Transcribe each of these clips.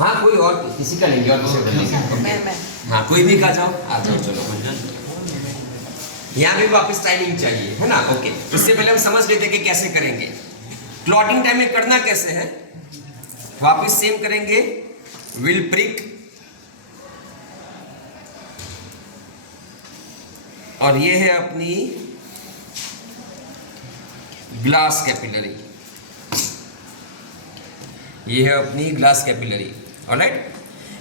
हाँ कोई और किसी का लेंगे और किसी का लेंगे। मैं हाँ कोई भी खा जाओ, आ जाओ चलो। यहाँ भी वापस टाइमिंग चाहिए है ना। ओके, इससे पहले हम समझ लेते कि कैसे करेंगे। क्लॉटिंग टाइम में करना कैसे है, वापस सेम करेंगे। विल प्रिक और ये है अपनी ग्लास कैपिलरी, ये है अपनी ग्लास कैपिलरी। ऑलराइट,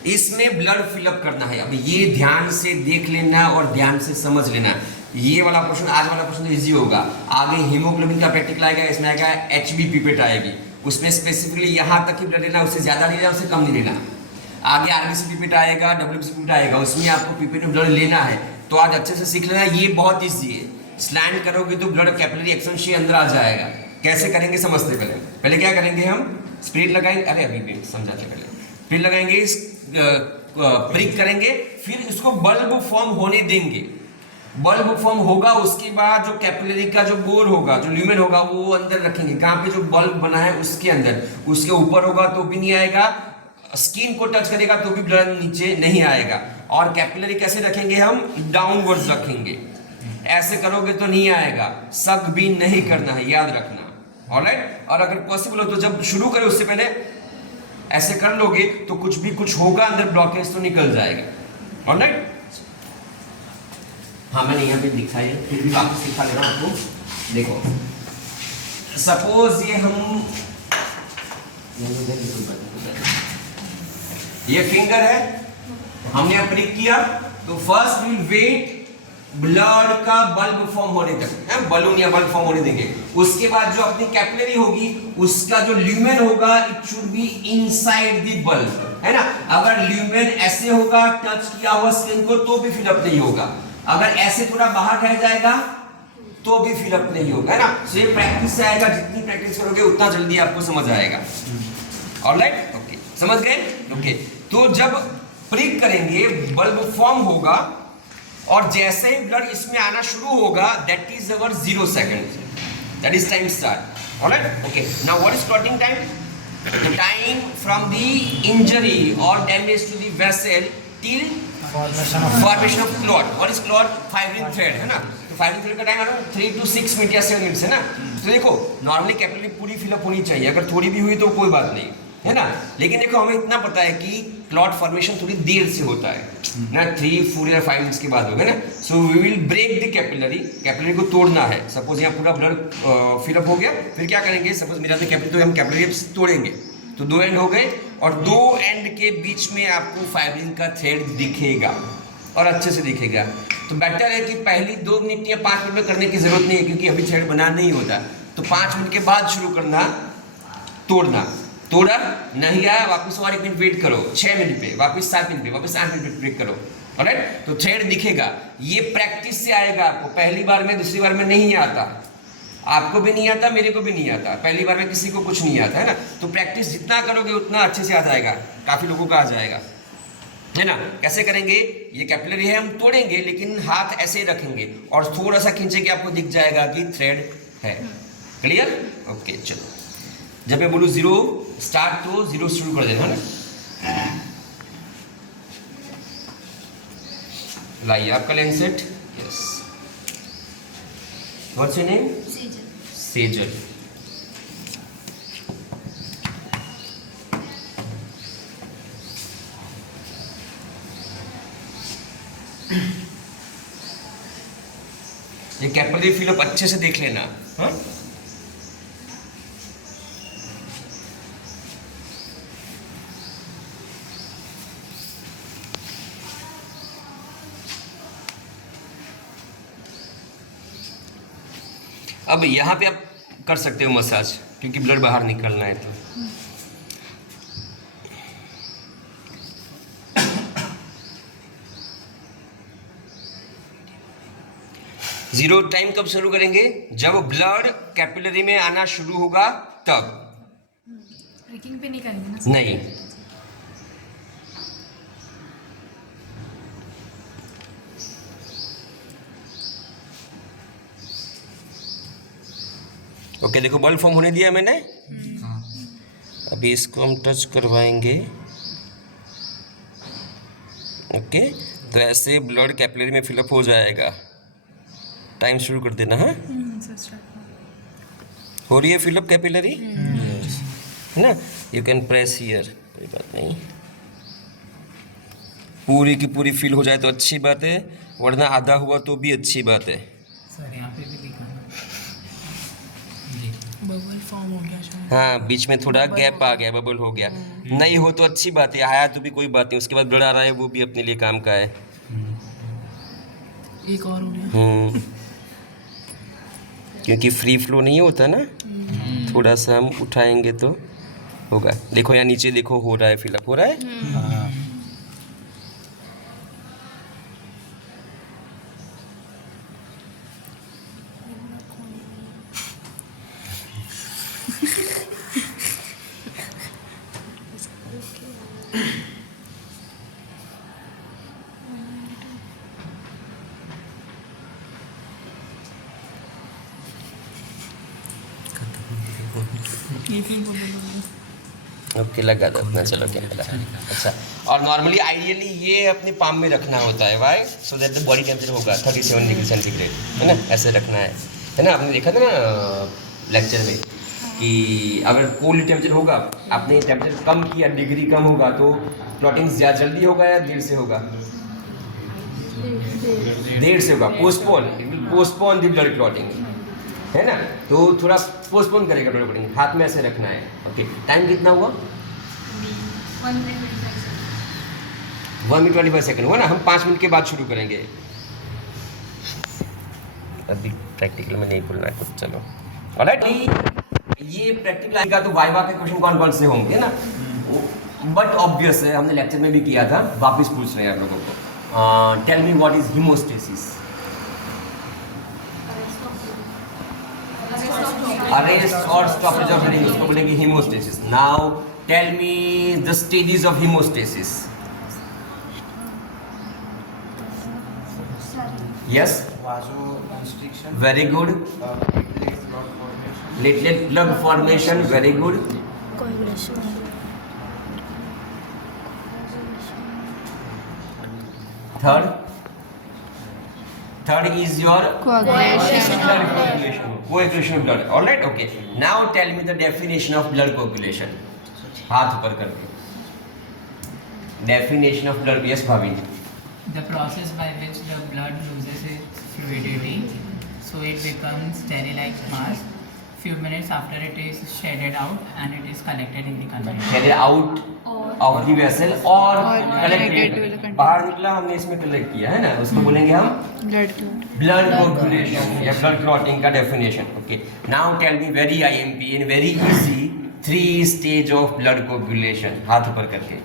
इसमें ब्लड फिलअप करना है। अब ये ध्यान से देख लेना और ध्यान से समझ लेना। ये वाला क्वेश्चन, आज वाला क्वेश्चन इजी होगा। आगे हीमोग्लोबिन का प्रैक्टिकल आएगा, इसमें आएगा एचबी पिपेट आएगी, उसमें स्पेसिफिकली यहाँ तक ही ब्लड लेना, उससे ज्यादा नहीं लेना, उससे कम नहीं लेना। आगे आरबीसी पिपेट आएगा, डब्ल्यूबीसी पिपेट आएगा, उसमें आपको पिपेट में ब्लड लेना है। तो आज अच्छे से सीख लेना, ये बहुत ईजी है। स्लैंड करोगे तो ब्लड कैपिलरी एक्सटेंशन अंदर आ जाएगा। कैसे करेंगे समझते पहले। पहले क्या करेंगे, हम स्प्रिट लगाएंगे। अरे अभी भी समझाते पहले। स्प्रिट लगाएंगे, प्रिक करेंगे, फिर इसको बल्ब फॉर्म होने देंगे। बल्ब फॉर्म होगा, उसके बाद जो कैपिलरी का जो बोर होगा, जो ल्यूमेन होगा, वो अंदर रखेंगे। कहाँ पे जो बल्ब बना है उसके अंदर। उसके ऊपर होगा तो भी नहीं आएगा, स्किन को टच करेगा तो भी ब्लड नीचे नहीं आएगा। और कैपिलरी कैसे रखेंगे, हम डाउनवर्ड्स रखेंगे। ऐसे करोगे तो नहीं आएगा। सक भी नहीं करना है, याद रखना। ऑलराइट, और अगर पॉसिबल हो तो जब शुरू करें उससे पहले ऐसे कर लोगे तो कुछ भी कुछ होगा अंदर, ब्लॉकेज तो निकल जाएगा। ऑलराइट, हाँ मैंने यहाँ पे दिखाई है, फिर भी वापस दिखा दे रहा हूँ आपको। देखो सपोज ये हम, ये फिंगर है, हमने प्रिक किया, तो फर्स्ट विल वेट ब्लड का बल्ब फॉर्म होने तक, बलून या बल्ब फॉर्म होने देंगे। उसके बाद जो अपनी कैपिलरी होगी, उसका जो ल्यूमेन होगा, it should be inside the bulb, है ना। अगर ल्यूमेन ऐसे होगा, टच किया हुआ स्किन को, तो भी फिलअप नहीं होगा। अगर ऐसे थोड़ा बाहर रह जाएगा तो भी फिलअप नहीं होगा, है ना। सो ये प्रैक्टिस से आएगा, जितनी प्रैक्टिस करोगे उतना जल्दी आपको समझ आएगा। ऑलराइट, ओके, समझ गए। ओके, तो जब प्रिक करेंगे बल्ब फॉर्म होगा, और जैसे ही ब्लड इसमें आना शुरू होगा, that is our 0 second, that is time start. Alright, okay, now what is clotting time? The time from the injury और damage to the vessel till formation of clot. What is clot? Fibrin thread, है ना। तो fibrin thread का time around 3 to 6 minute या 7 minutes, है ना। तो देखो नॉर्मली कैपिलरी पूरी फिलअप होनी चाहिए, अगर थोड़ी भी हुई तो कोई बात नहीं, है ना। लेकिन देखो हमें इतना पता है कि क्लॉट फॉर्मेशन थोड़ी देर से होता है ना, 3, 4 या 5 मिनट्स के बाद होगा ना। So we will break the capillary, capillary को तोड़ना है। सपोज यहाँ पूरा ब्लड फिलअप हो गया, फिर क्या करेंगे, सपोज मेरा कैपिलरी, तो हम कैपिलरी तोड़ेंगे, तो 2 एंड हो गए, और 2 एंड के बीच में आपको फाइब्रिन का थ्रेड दिखेगा, और अच्छे से दिखेगा। तो बेटर है कि पहली 2 मिनट या 5 मिनट में करने की जरूरत नहीं है, क्योंकि अभी थ्रेड बना नहीं होता। तो 5 मिनट के बाद शुरू करना, तोड़ना। तोड़ा नहीं आया, वापस और 1 मिनट वेट करो, 6 मिनट पे, वापस 7 मिनट पे, वापस 8 मिनट पे ब्रेक करो। ऑलराइट, तो थ्रेड दिखेगा। ये प्रैक्टिस से आएगा आपको, पहली बार में, दूसरी बार में नहीं आता। आपको भी नहीं आता, मेरे को भी नहीं आता, पहली बार में किसी को कुछ नहीं आता, है ना। तो प्रैक्टिस जितना करोगे उतना अच्छे से आ जाएगा, काफी लोगों का आ जाएगा, है ना। कैसे करेंगे, ये कैपिलरी है, हम तोड़ेंगे, लेकिन हाथ ऐसे रखेंगे और थोड़ा सा खींचेंगे, आपको दिख जाएगा कि थ्रेड है। क्लियर? ओके, चलो जब मैं बोलूँ 0 स्टार्ट, तो 0 शुरू कर देना, है ना। लाइए आपका lens set. Yes, what's your name? Sejal. ये कैपिलरी फिलअप अच्छे से देख लेना, हाँ। अब यहाँ पे आप कर सकते हो मसाज, क्योंकि ब्लड बाहर निकलना है। तो जीरो टाइम कब शुरू करेंगे? जब ब्लड कैपिलरी में आना शुरू होगा तब। प्रिकिंग पे नहीं करेंगे ना? नहीं, ओके। देखो बल्ब फॉर्म होने दिया मैंने। अभी इसको हम टच करवाएंगे, ओके, तो ऐसे ब्लड कैपिलरी में फिलअप हो जाएगा। टाइम शुरू कर देना। हाँ, सर स्टार्ट। हो रही है फिलअप कैपिलरी, है ना। यू कैन प्रेस हियर, कोई बात नहीं। पूरी की पूरी फिल हो जाए तो अच्छी बात है, वरना आधा हुआ तो भी अच्छी बात है। सर यहाँ पे भी दिखाना। बबल फॉर्म हो गया शायद। हाँ, बीच में थोड़ा गैप आ गया, बबल हो गया। नहीं हो तो अच्छी बात है, आया तो भी कोई बात नहीं, उसके बाद ब्लड आ रहा है वो भी अपने लिए काम का है। एक और हो गया। क्योंकि फ्री फ्लो नहीं होता ना, थोड़ा सा हम उठाएंगे तो होगा। देखो यहाँ नीचे देखो, हो रहा है, फिलअप हो रहा है। ओके, लगा दो अपना, चलो कैमरा। अच्छा, और नॉर्मली आइडियली ये अपने पाम में रखना होता है, why so that the body temperature होगा 37 डिग्री सेंटीग्रेड, है ना, ऐसे रखना है ना। आपने देखा था ना लेक्चर में कि अगर कोल्ड टेम्परेचर होगा, आपने टेम्परेचर कम किया, डिग्री कम होगा, तो क्लॉटिंग ज़्यादा जल्दी होगा या देर से होगा? देर से होगा। Postpone, it will postpone the blood clotting, है ना। तो थोड़ा पोस्टपोन करेगा ब्लड क्लॉटिंग। हाथ में ऐसे रखना है। ओके, टाइम कितना हुआ? 1 मिनट 25 सेकंड हुआ ना। हम 5 मिनट के बाद शुरू करेंगे। अभी प्रैक्टिकल में नहीं बोलना है कुछ, चलो। ऑलराइट, ये प्रैक्टिकल का तो वाइवा के क्वेश्चन कौन कौन से होंगे ना, बट ऑब्वियस है, हमने लेक्चर में भी किया था, वापस पूछ रहे हैं आप लोगों को। Tell me what is haemostasis? Arrest और स्टॉपेज ऑफ ब्लीडिंग, उसको बोलेंगे haemostasis. Now tell me the stages of haemostasis. Yes, vasoconstriction, very good. platelet blood formation, platelet plug formation, very good. Third is your Coagulation. blood coagulation. Coagulation of blood. All right. Okay. Now tell me the definition of blood coagulation. हाथ ऊपर करके. Definition of blood. Yes, Bhavin. The process by which the blood loses its fluidity, so it becomes sterile-like mass. Few minutes after it is shedded out and it is collected in the container. Get it out of the vessel or collected to the collected. container. बाहर निकला, हमने इसमें collect किया है ना, उसको बोलेंगे हम Blood clot. blood coagulation या blood clotting का definition. Okay. Now tell me very IMP and very easy 3 stage of blood coagulation. हाथ ऊपर करके.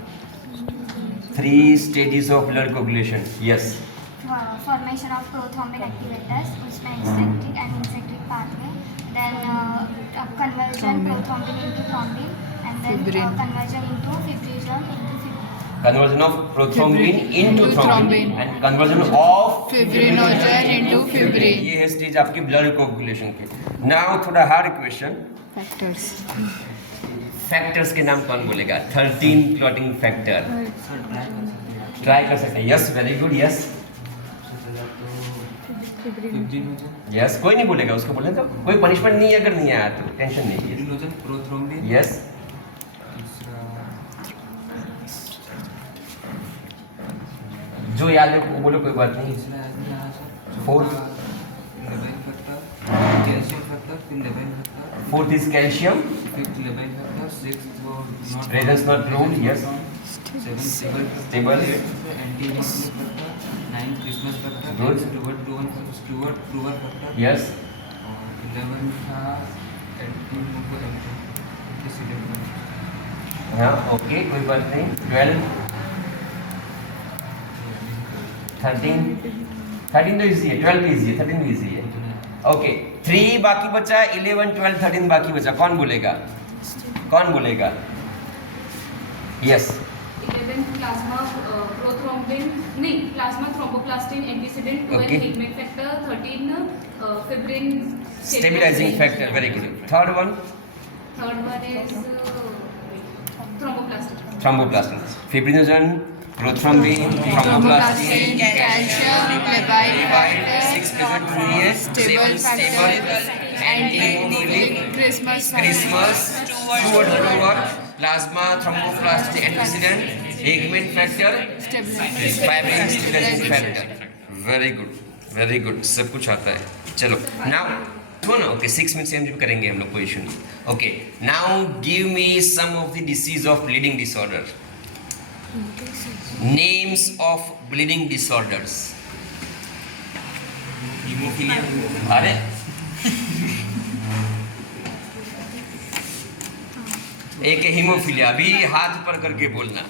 3 stages of blood coagulation. Yes. Formation of prothrombin activators, उसमें excentric and concentric pathway, then conversion prothrombin into thrombin, and then Fibrin. conversion into fibrinogen into fibrin. Conversion of prothrombin into thrombin Thrombin. and conversion of Fibrinogen into fibrin. ये है stage आपके blood coagulation के. Now थोड़ा hard question. Factors. Factors के नाम कौन बोलेगा? 13 clotting factor. Try कर सकते हैं. Yes, very good. Yes yes, कोई नहीं बोलेगा, उसको बोलने तो कोई पनिशमेंट नहीं है अगर नहीं आया तो, टेंशन नहीं है. fibrinogen, prothrombin, यस, जो याद है वो बोलो, कोई बात नहीं. Fourth. Levine factor, calcium factor, फिर Levine factor, fourth is calcium, fifth Levine factor, sixth वो not presence not ruled. Yes, seventh stable Stable. anti-hemophilic factor, ninth Christmas factor, Good. Stewart factor, yes, 11 था antioxidant factor. हाँ, okay, कोई बात नहीं. 12, 13 तो easy है, 12 भी इजी है, 13 भी इजी है. ओके, 3 बाकी बचा, 11, 12, 13 बाकी बचा. कौन बोलेगा? कौन बोलेगा? यस, 11 प्लाज्मा प्रोथ्रोम्बिन नहीं प्लाज्मा थ्रोम्बोप्लास्टिन एंटीसीडेंट, 12 Okay. हिगमेट factor, 13 fibrin stabilising factor. Very good. Third one third one is thromboplastin. Thromboplastin. Fibrinogen prothrombin, thromboplastin, calcium, levite factor, 6 present हुई है, stable factor, anti-hemophilic, Christmas Christmas, plasma, thromboplastin, antioxidant, एगमेंट factor, fibrin stabilising factor. Very good, सब कुछ आता है। चलो now तो ना ओके 6 मिनट से हम करेंगे हम लोग, कोई इशू नहीं। Okay now give me some of the disease of bleeding disorder. Names of bleeding disorders. Haemophilia, अरे एक है हीमोफीलिया, अभी हाथ पर करके बोलना।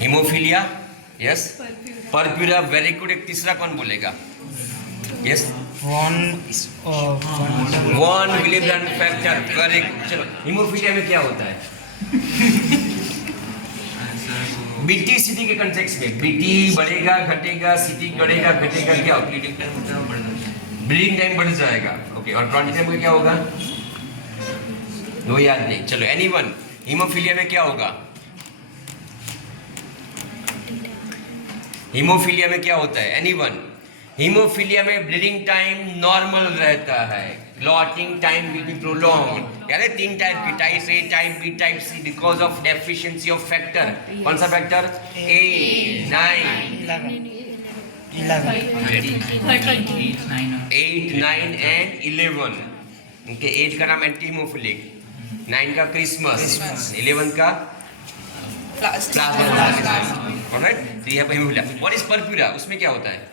Haemophilia, yes. Purpura, very good. एक तीसरा कौन बोलेगा? यस, वॉन विलियम फैक्टर, वेरी गुड। चलो हीमोफीलिया में क्या होता है? बीटी सीटी के कंटेक्स्ट में बीटी बढ़ेगा घटेगा, सीटी बढ़ेगा घटेगा, क्या होगा? ब्लीडिंग टाइम बढ़ जाएगा। ओके, और क्रॉनिक टाइम में क्या होगा? वो याद नहीं। चलो एनीवन, हीमोफीलिया में क्या होगा? हीमोफीलिया में क्या होता है? एनीवन? हीमोफीलिया में ब्लीडिंग टाइम नॉर्मल रहता है, clotting time will be prolonged. यानी 3 टाइप की, type A, type B, type C, because of deficiency of factor. कौन सा फैक्टर? 8, 9 एंड 11। ओके, 8 का नाम एंटी हीमोफिलिक, 9 का क्रिसमस, 11 का प्लाज्मा। ऑलराइट, तो ये है हीमोफिलिया। What is purpura? उसमें क्या होता है?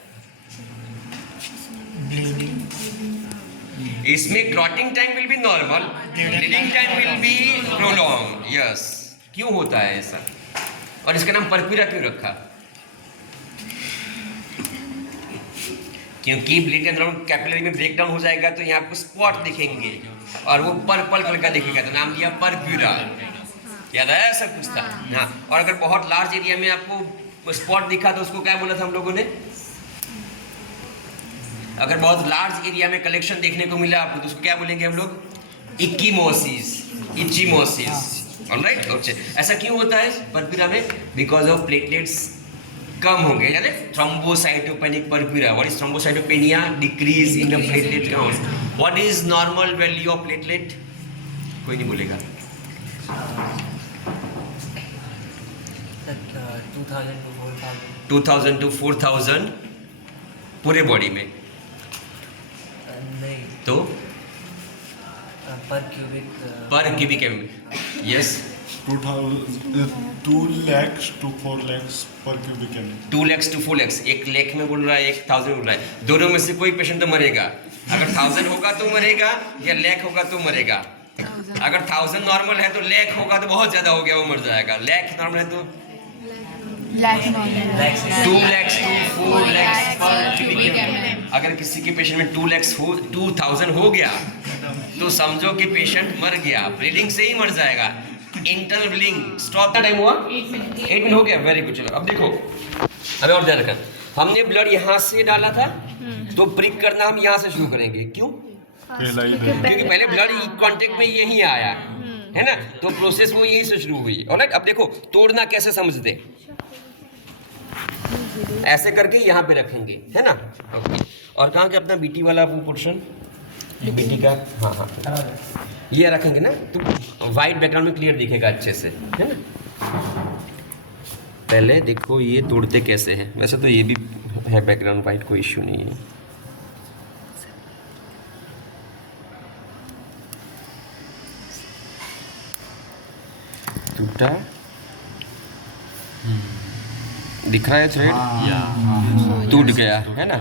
इसमें clotting time will B normal, bleeding time will B prolong. Yes, क्यों होता है ऐसा? और इसका नाम परप्यूरा क्यों रखा? क्योंकि ब्लीड के अंदर कैपिलरी में ब्रेकडाउन हो जाएगा तो यहाँ आपको स्पॉट दिखेंगे और वो पर्पल कलर का दिखेगा, तो नाम दिया परप्यूरा। याद आया? सब कुछ था। हाँ, और अगर बहुत लार्ज एरिया में आपको स्पॉट दिखा तो उसको क्या बोला था हम लोगों ने? अगर बहुत लार्ज एरिया में कलेक्शन देखने को मिला आपको तो उसको क्या बोलेंगे हम लोग? Ecchymosis, ecchymosis. Alright, okay. ऐसा क्यों होता है परप्यूरा में? बिकॉज ऑफ प्लेटलेट्स कम होंगे, यानी thrombocytopenic purpura. What is thrombocytopenia? Decrease in the platelet count. What is normal value of platelet? कोई नहीं बोलेगा। 2000 to 4000 पूरे बॉडी में। नहीं तो पर cubic yes, 2 lakhs to 4 lakhs per cubic mm. 2 lakhs to 4 lakhs। 1 lakh में बोल रहा है, 1000 बोल रहा है। दोनों में से कोई पेशेंट तो मरेगा। अगर 1000 होगा तो मरेगा या लाख होगा तो मरेगा। अगर 1000 नॉर्मल है तो लाख होगा तो बहुत ज्यादा हो गया, वो मर जाएगा। लाख नॉर्मल है तो 2 lakhs to 4 lakhs per cubic mm। अगर किसी के पेशेंट में 2000 हो गया तो समझो कि पेशेंट मर गया, ब्लीडिंग से ही मर जाएगा। इंटरनल ब्लीडिंग स्टॉप का टाइम हुआ 8 मिनट हो गया। Very good. चलो अब देखो, अभी और ध्यान रखना, हमने ब्लड यहाँ से डाला था तो प्रिक करना हम यहाँ से शुरू करेंगे। क्यों? क्योंकि पहले ब्लड कांटेक्ट में यही आया है ना, तो प्रोसेस वो यहीं से शुरू हुई। ऑलराइट, अब देखो तोड़ना कैसे समझते, ऐसे करके यहाँ पे रखेंगे, है ना। ओके, और कहाँ के अपना बीटी वाला वो पोर्शन, बीटी का, हाँ हाँ ये रखेंगे ना, तो वाइट बैकग्राउंड में क्लियर दिखेगा अच्छे से, है ना। पहले देखो ये तोड़ते कैसे हैं। वैसे तो ये भी है बैकग्राउंड वाइट, कोई इश्यू नहीं है। टूटा दिख रहा है थ्रेड, टूट गया है ना,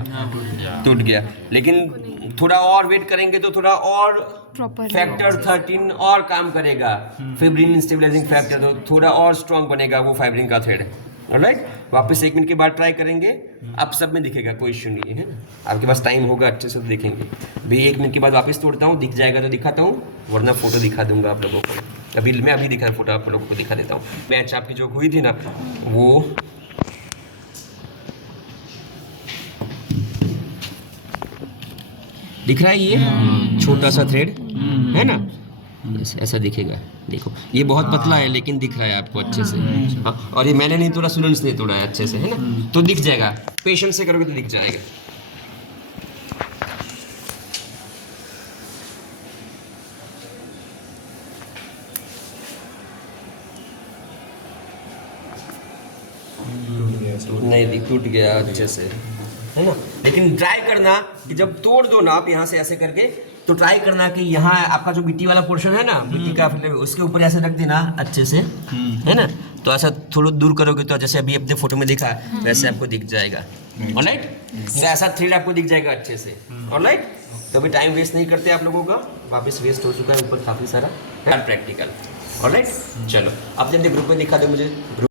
टूट गया। लेकिन थोड़ा और वेट करेंगे तो थोड़ा और फैक्टर 13 और काम करेगा, फाइब्रिन स्टेबलाइजिंग फैक्टर, तो थोड़ा और स्ट्रांग बनेगा वो फाइब्रिन का थ्रेड। ऑलराइट, वापस 1 मिनट के बाद ट्राई करेंगे। अब सब में दिखेगा, कोई इश्यू नहीं है ना। आपके पास टाइम होगा अच्छे से तो देखेंगे भाई। 1 मिनट के बाद वापस तोड़ता हूँ, दिख जाएगा तो दिखाता हूँ, वरना फोटो दिखा दूंगा आप लोगों को। मैं अभी दिखा फोटो आप लोगों को दिखा देता हूँ। मैच आपकी जो हुई थी ना, वो दिख रहा है, ये छोटा सा थ्रेड है ना, बस ऐसा दिखेगा। देखो ये बहुत पतला है लेकिन दिख रहा है आपको अच्छे से। हाँ, और ये मैंने नहीं तोड़ा, स्टूडेंट्स ने तोड़ा है अच्छे से, है ना? तो दिख जाएगा, पेशेंस से करोगे तो दिख जाएगा। नहीं दिख, टूट गया अच्छे से, है ना? लेकिन ट्राई करना कि जब तोड़ दो ना आप यहाँ से ऐसे करके, तो ट्राई करना कि यहाँ आपका जो गिट्टी वाला पोर्शन है ना, गिट्टी का फिर उसके ऊपर ऐसे रख देना अच्छे से, है ना? तो ऐसा थोड़ा दूर करोगे तो जैसे अभी अपने फोटो में दिखा वैसे आपको दिख जाएगा। ऑलराइट, तो ऐसा थ्रेड आपको दिख जाएगा अच्छे से। ऑलराइट, तो अभी टाइम वेस्ट नहीं करते आप लोगों का, वापस वेस्ट हो चुका है ऊपर काफ़ी सारा प्रैक्टिकल। ऑलराइट, चलो अपने ग्रुप में दिखा दो मुझे।